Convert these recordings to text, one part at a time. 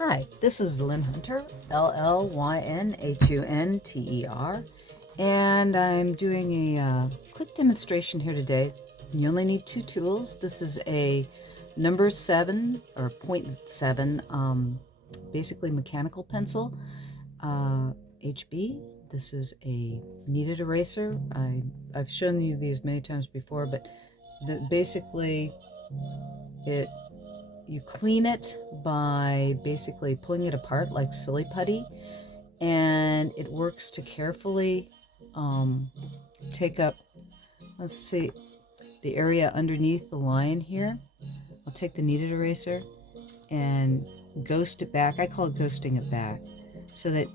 Hi, this is Llyn Hunter, L-L-Y-N-H-U-N-T-E-R, and I'm doing a quick demonstration here today. You only need two tools. This is a number 7 or 0.7, basically mechanical pencil, HB. This is a kneaded eraser. I've shown you these many times before, but basically you clean it by basically pulling it apart like silly putty, and it works to carefully take up, let's see, the area underneath the line here. I'll take the kneaded eraser and ghost it back. I call it ghosting it back, so that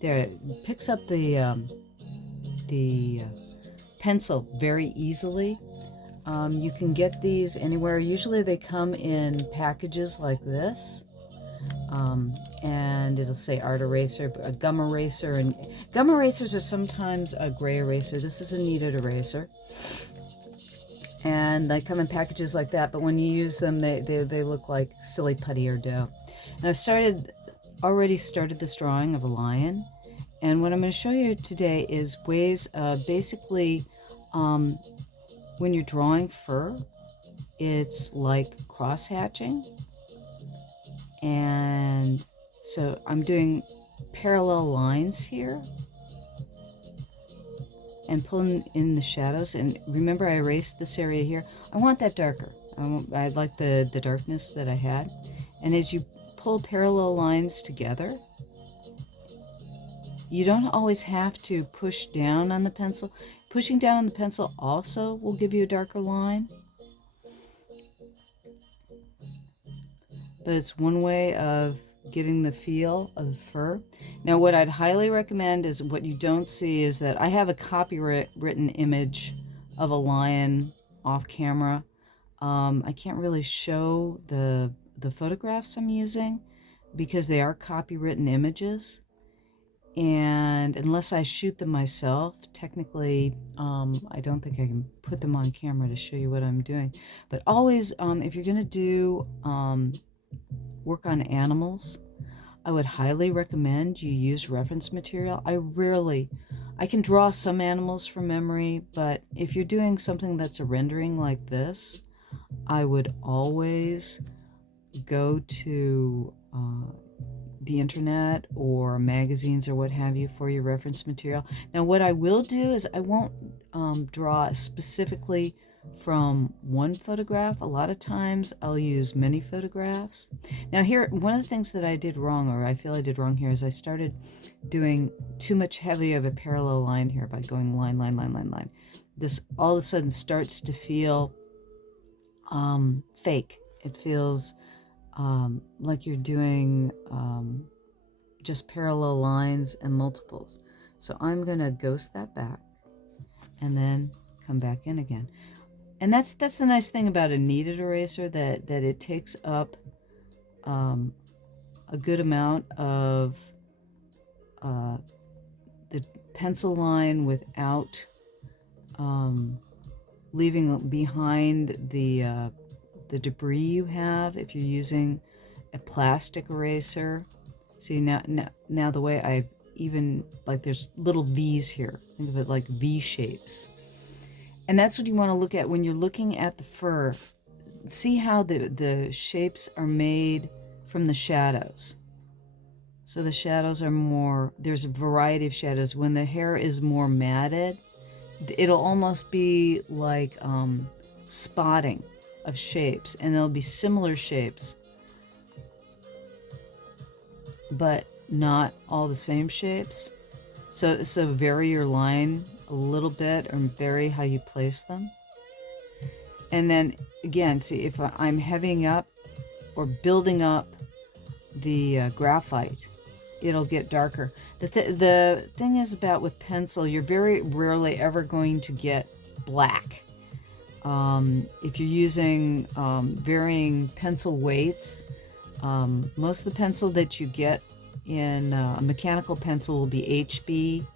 there it picks up the pencil very easily. You can get these anywhere. Usually they come in packages like this, and it'll say art eraser, a gum eraser, and gum erasers are sometimes a gray eraser. This is a kneaded eraser, and they come in packages like that, but when you use them, they look like silly putty or dough. And I've already started this drawing of a lion, and what I'm going to show you today is ways of basically, when you're drawing fur, it's like cross-hatching. And so I'm doing parallel lines here and pulling in the shadows. And remember, I erased this area here. I want that darker. I like the darkness that I had. And as you pull parallel lines together, you don't always have to push down on the pencil. Pushing down on the pencil also will give you a darker line. But it's one way of getting the feel of the fur. Now, what I'd highly recommend is, what you don't see is that I have a copywritten image of a lion off camera. I can't really show the photographs I'm using because they are copywritten images. And unless I shoot them myself, technically, I don't think I can put them on camera to show you what I'm doing. But always, if you're going to do work on animals, I would highly recommend you use reference material. I can draw some animals from memory, but if you're doing something that's a rendering like this, I would always go to the internet or magazines or what have you for your reference material. Now, what I will do is I won't draw specifically from one photograph. A lot of times I'll use many photographs. Now here, one of the things that I did wrong, or I feel I did wrong here, is I started doing too much heavy of a parallel line here by going line, line, line, line, line. This all of a sudden starts to feel fake. It feels like you're doing just parallel lines and multiples. So I'm going to ghost that back and then come back in again. And that's the nice thing about a kneaded eraser, that it takes up a good amount of the pencil line without leaving behind the debris you have if you're using a plastic eraser. See, now the way I've even, like, there's little V's here. Think of it like V shapes. And that's what you want to look at when you're looking at the fur. See how the shapes are made from the shadows. So the shadows are more, there's a variety of shadows. When the hair is more matted, it'll almost be like spotting of shapes, and there'll be similar shapes, but not all the same shapes. So vary your line a little bit, or vary how you place them. And then again, see, if I'm heavying up or building up the graphite, it'll get darker. The thing is about with pencil, you're very rarely ever going to get black. If you're using varying pencil weights, most of the pencil that you get in a mechanical pencil will be HB.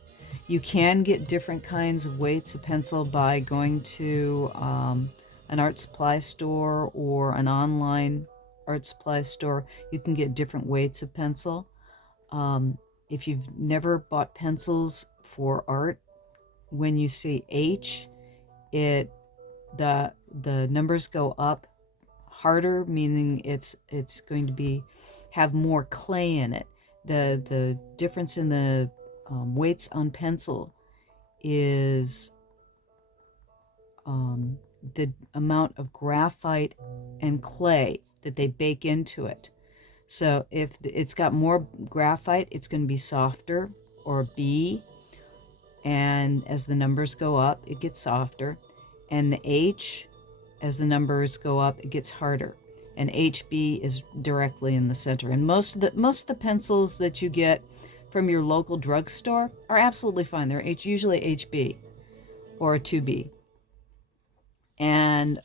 You can get different kinds of weights of pencil by going to an art supply store or an online art supply store, you can get different weights of pencil. If you've never bought pencils for art, when you say H, the numbers go up harder, meaning it's going to be have more clay in it. The difference in the weights on pencil is the amount of graphite and clay that they bake into it. So if it's got more graphite, it's going to be softer, or B. And as the numbers go up, it gets softer. And the H, as the numbers go up, it gets harder. And HB is directly in the center. And most of the pencils that you get from your local drugstore are absolutely fine. They're usually HB or a 2B. And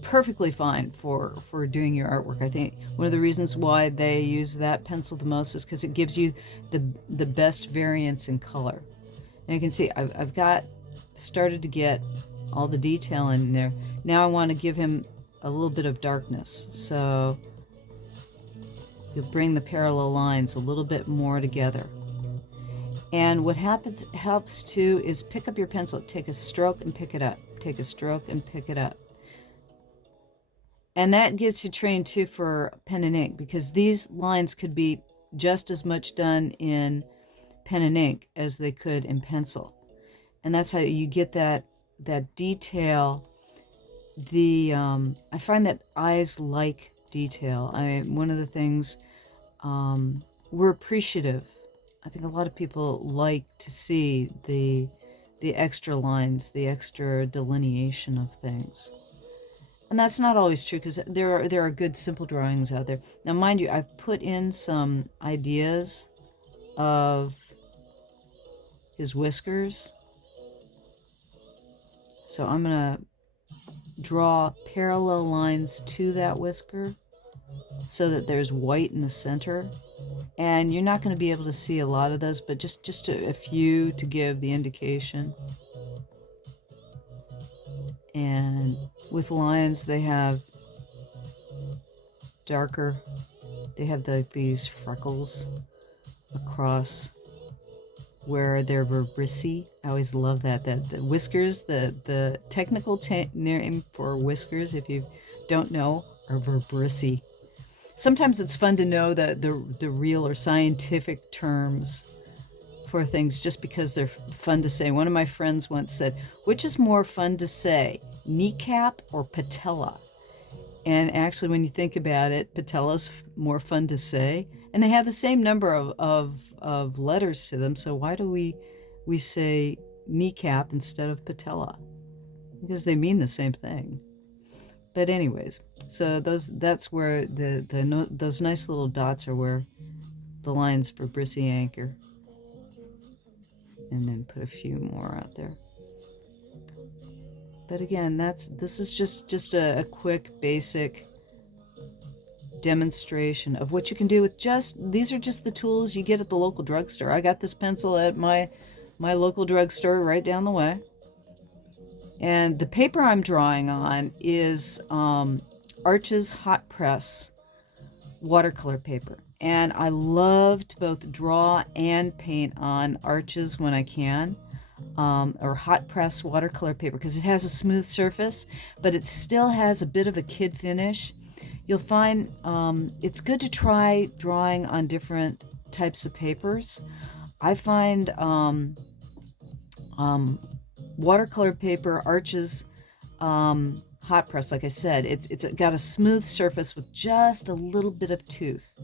perfectly fine for doing your artwork. I think one of the reasons why they use that pencil the most is because it gives you the best variance in color. And you can see I've got started to get all the detail in there. Now I want to give him a little bit of darkness, so you'll bring the parallel lines a little bit more together. And what helps too is pick up your pencil, take a stroke and pick it up, take a stroke and pick it up. And that gets you trained too for pen and ink, because these lines could be just as much done in pen and ink as they could in pencil. And that's how you get that detail. I find that eyes like detail. One of the things, we're appreciative. I think a lot of people like to see the extra lines, the extra delineation of things. And that's not always true, because there are good simple drawings out there. Now, mind you, I've put in some ideas of his whiskers. So I'm going to draw parallel lines to that whisker so that there's white in the center. And you're not going to be able to see a lot of those, but just a few to give the indication. And with lions, they have darker, they have these freckles across where they're verbrissi. I always love that the whiskers, the technical name for whiskers, if you don't know, are verbrissi. Sometimes it's fun to know the real or scientific terms for things just because they're fun to say. One of my friends once said, which is more fun to say, kneecap or patella? And actually, when you think about it, patella's more fun to say, and they have the same number of letters to them. So why do we say kneecap instead of patella? Because they mean the same thing. But anyways, so that's where those nice little dots are where the lines for Brissy anchor. And then put a few more out there. But again, this is just a quick basic demonstration of what you can do with these are just the tools you get at the local drugstore. I got this pencil at my local drugstore right down the way. And the paper I'm drawing on is Arches Hot Press watercolor paper. And I love to both draw and paint on Arches when I can, or hot press watercolor paper, because it has a smooth surface, but it still has a bit of a kid finish. You'll find it's good to try drawing on different types of papers. I find watercolor paper, Arches hot press, like I said, it's got a smooth surface with just a little bit of tooth.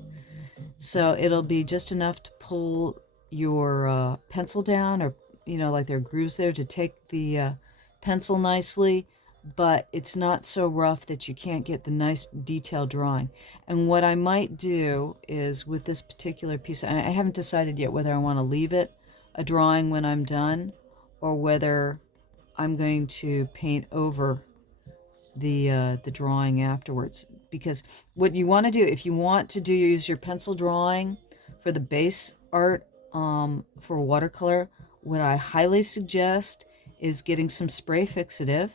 So it'll be just enough to pull your pencil down, or, like there are grooves there to take the pencil nicely, but it's not so rough that you can't get the nice detailed drawing. And what I might do is, with this particular piece, I haven't decided yet whether I want to leave it a drawing when I'm done, or whether I'm going to paint over the drawing afterwards. Because what you want to do, if you want to use your pencil drawing for the base art for watercolor, what I highly suggest is getting some spray fixative.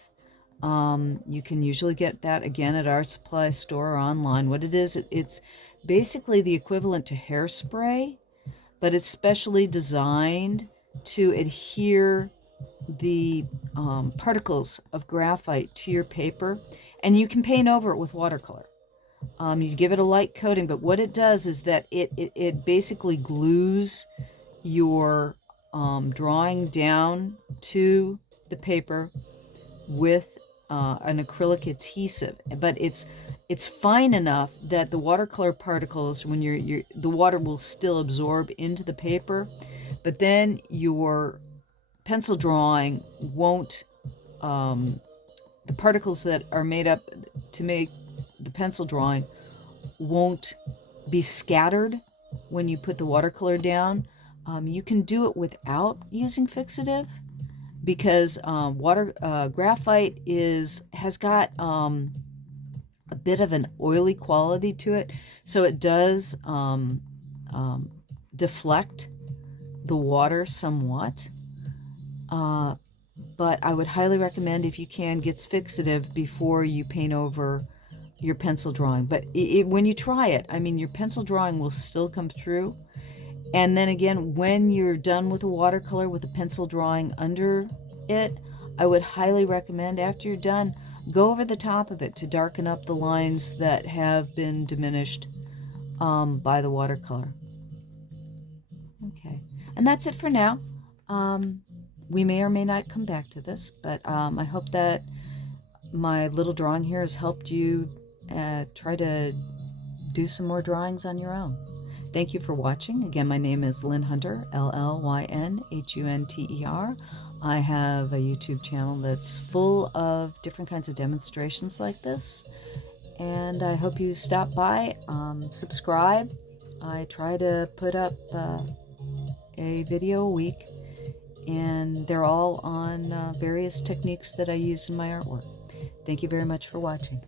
You can usually get that again at our supply store or online. What it is, it's basically the equivalent to hairspray, but it's specially designed to adhere the particles of graphite to your paper, and you can paint over it with watercolor. You give it a light coating, but what it does is that it basically glues your drawing down to the paper with an acrylic adhesive, but it's fine enough that the watercolor particles, when the water will still absorb into the paper, but then your pencil drawing won't, the particles that are made up to make the pencil drawing won't be scattered when you put the watercolor down. You can do it without using fixative, because graphite has got a bit of an oily quality to it, so it does deflect the water somewhat. But I would highly recommend, if you can, get fixative before you paint over your pencil drawing. But when you try it, I mean, your pencil drawing will still come through. And then again, when you're done with a watercolor with a pencil drawing under it, I would highly recommend, after you're done, go over the top of it to darken up the lines that have been diminished by the watercolor. Okay, and that's it for now. We may or may not come back to this, but I hope that my little drawing here has helped you try to do some more drawings on your own. Thank you for watching. Again, my name is Llyn Hunter, Llynhunter. I have a YouTube channel that's full of different kinds of demonstrations like this, and I hope you stop by, subscribe. I try to put up a video a week, and they're all on various techniques that I use in my artwork. Thank you very much for watching.